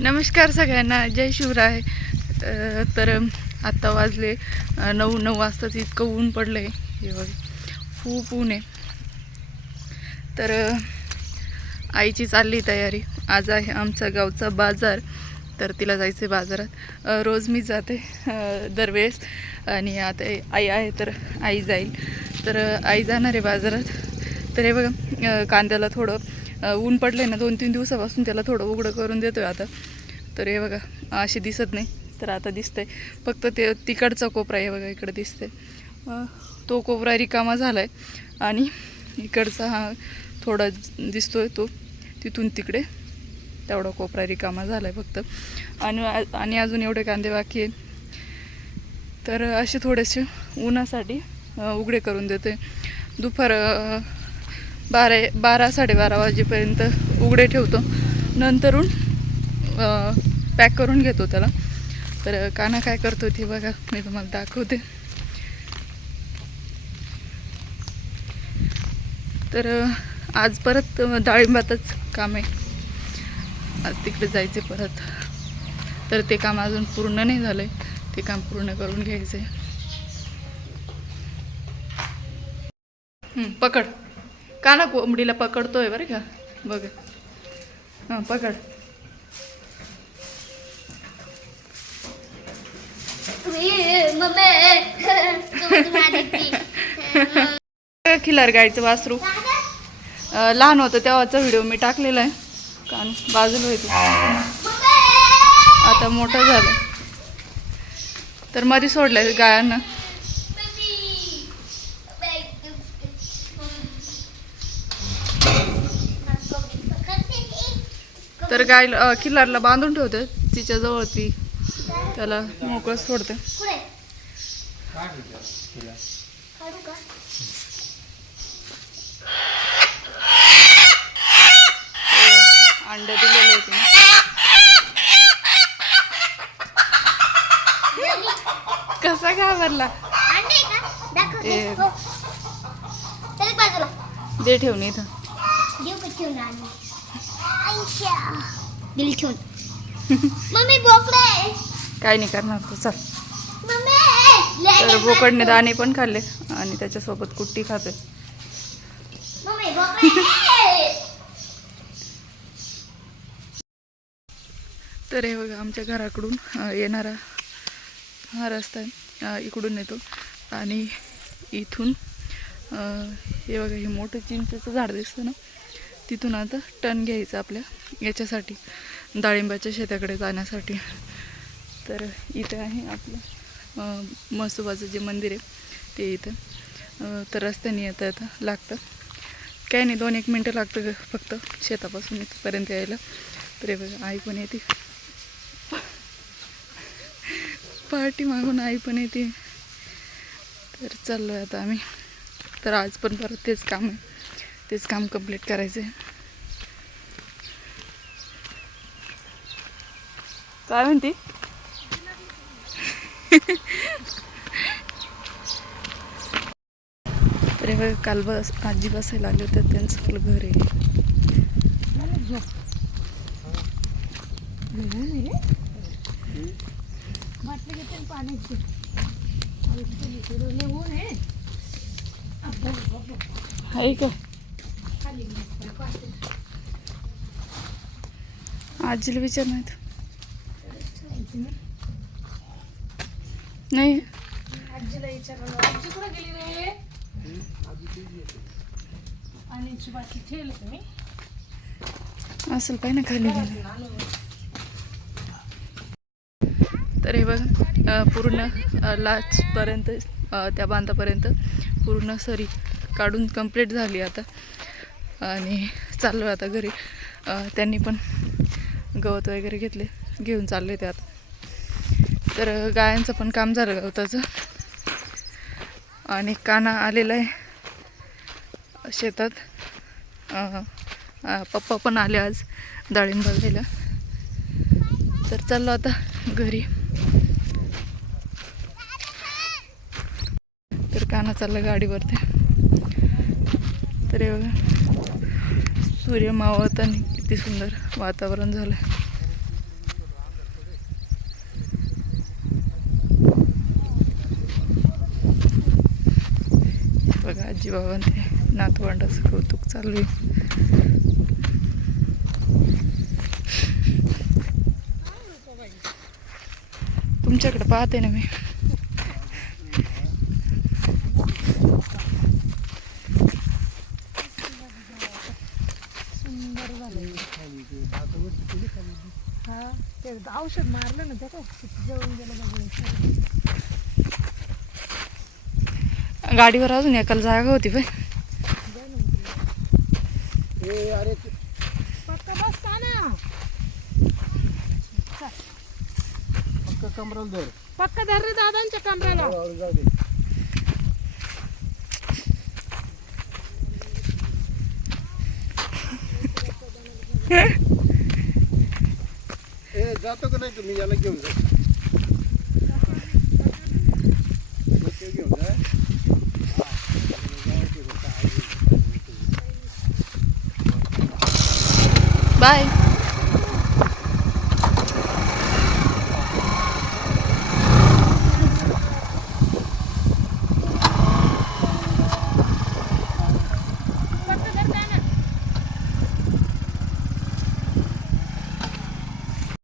नमस्कार सगळ्यांना जय शिवराय. तर आत्ता वाजले नऊ नऊ वाजता इतकं ऊन पडलं आहे हे बघ खूप ऊन आहे. तर आईची चालली तयारी. आज आहे आमचा गावचा बाजार तर तिला जायचं आहे बाजारात रोज मी जाते दरवेळेस. आणि आता आई आहे तर आई जाईल. तर आई जाणार आहे बाजारात. तर हे बघा कांद्याला थोडं ऊन पडलं आहे ना दोन तीन दिवसापासून त्याला थोडं उघडं करून देतो आहे आता. तर हे बघा अशी दिसत नाही तर आता दिसतंय. फक्त ते तिकडचा कोपरा आहे बघा इकडं दिसतंय. तो कोपरा रिकामा झाला आहे आणि इकडचा हा थोडा दिसतोय तो तिथून तिकडे तेवढा कोपरा रिकामा झाला आहे फक्त. आणि आणि अजून एवढे कांदे बाकी आहे तर असे थोडेसे उन्हासाठी उघडे करून देते दुपार बारा बारा साडेबारा वाजेपर्यंत उघडे ठेवतो. नंतरून पॅक करून घेतो त्याला. तर काना काय करतो ते बघा मी तुम्हाला दाखवते. तर आज परत डाळिंबातच काम आहे. आज तिकडे जायचे परत. तर ते काम अजून पूर्ण नाही झालंय. ते काम पूर्ण करून घ्यायचं आहे पकड काना कोंबडीला पकडतोय बरं का? बघ. हां पकड. खिलार गायचं वासरू? लहान होतं तेव्हाचा व्हिडिओ मी टाकलेला आहे. कान बाजूला होती. आता मोठं झालं. तर मध्ये सोडलंय गायांना. तर गाय किल्लारला बांधून ठेवते तिच्या जवळ ती. त्याला मोकळं सोडते. अंडे दिलेले आहे तिने. कसा घाबरला. दे ठेवून इथं. दिल ठेवून मम्मी बोकडे काय नाही करणार तो चल. मम्मी. तर बोकडने दाणे पण खाल्ले आणि त्याच्यासोबत कुट्टी खाते. तर हे बघा आमच्या घराकडून येणारा हा रस्ता आहे. इकडून येतो. आणि इथून हे बघा हे मोठं चिंचेचं झाड दिसतं ना? तिथून आता टन घ्यायचं आपल्या याच्यासाठी डाळिंबाच्या शेताकडे जाण्यासाठी. तर इथं आहे आपलं म्हसोबाचं जे मंदिर आहे ते इथं. तर रस्त्याने येता येतं लागतं. काही नाही दोन एक मिनटं लागतं फक्त शेतापासून इथपर्यंत यायला. तर हे बघा आई पण येते. पार्टी मागून आई पण येते. तर चाललो आहे आता आम्ही. तर आज पण परत तेच काम आहे. तेच काम कंप्लीट करायचं आहे काय म्हणते? तर हे बघा काल बस आजी बसायला आले होते त्यांचं आपलं घर आहे. आहे का? आजीला विचार नाही नाही. आजीला विचारलं आजी कुठं गेली रे? आणि बाकी ठेवलं तुम्ही? असेल पाहिजे ना खाली तर हे बघा पूर्ण लाचपर्यंत त्या बांधापर्यंत पूर्ण सरी काढून कंप्लीट झाली आता. आणि चाललो आता घरी. त्यांनी पण गवत वगैरे घेतले घेऊन चालले ते आता तर गायांचं पण काम झालं गवताचं. आणि काना आलेला आहे शेतात. पप्पा पण आले आज डाळिंब घ्यायला. तर चाललो आता घरी. तर काना चालला गाडीवरती. तर हे बघा. सूर्य मावळत आणि किती सुंदर वातावरण झालं बघा आजी बाबांनी नातवंडाचं कौतुक चालू आहे. तुमच्याकडे पाहते ना मी. हा ते औषध मारलं ना ते किती जळून गेलं बघून गाडीवर अजून एकाला जागा होती पण पक्का बस का ना? कमराला धर. पक्का धर रे दादांच्या कमऱ्याला हळूहळू जाऊ दे. जातो का नाही तुम्ही? याला घेऊन जा. बच्चे घेऊन जा. बाय.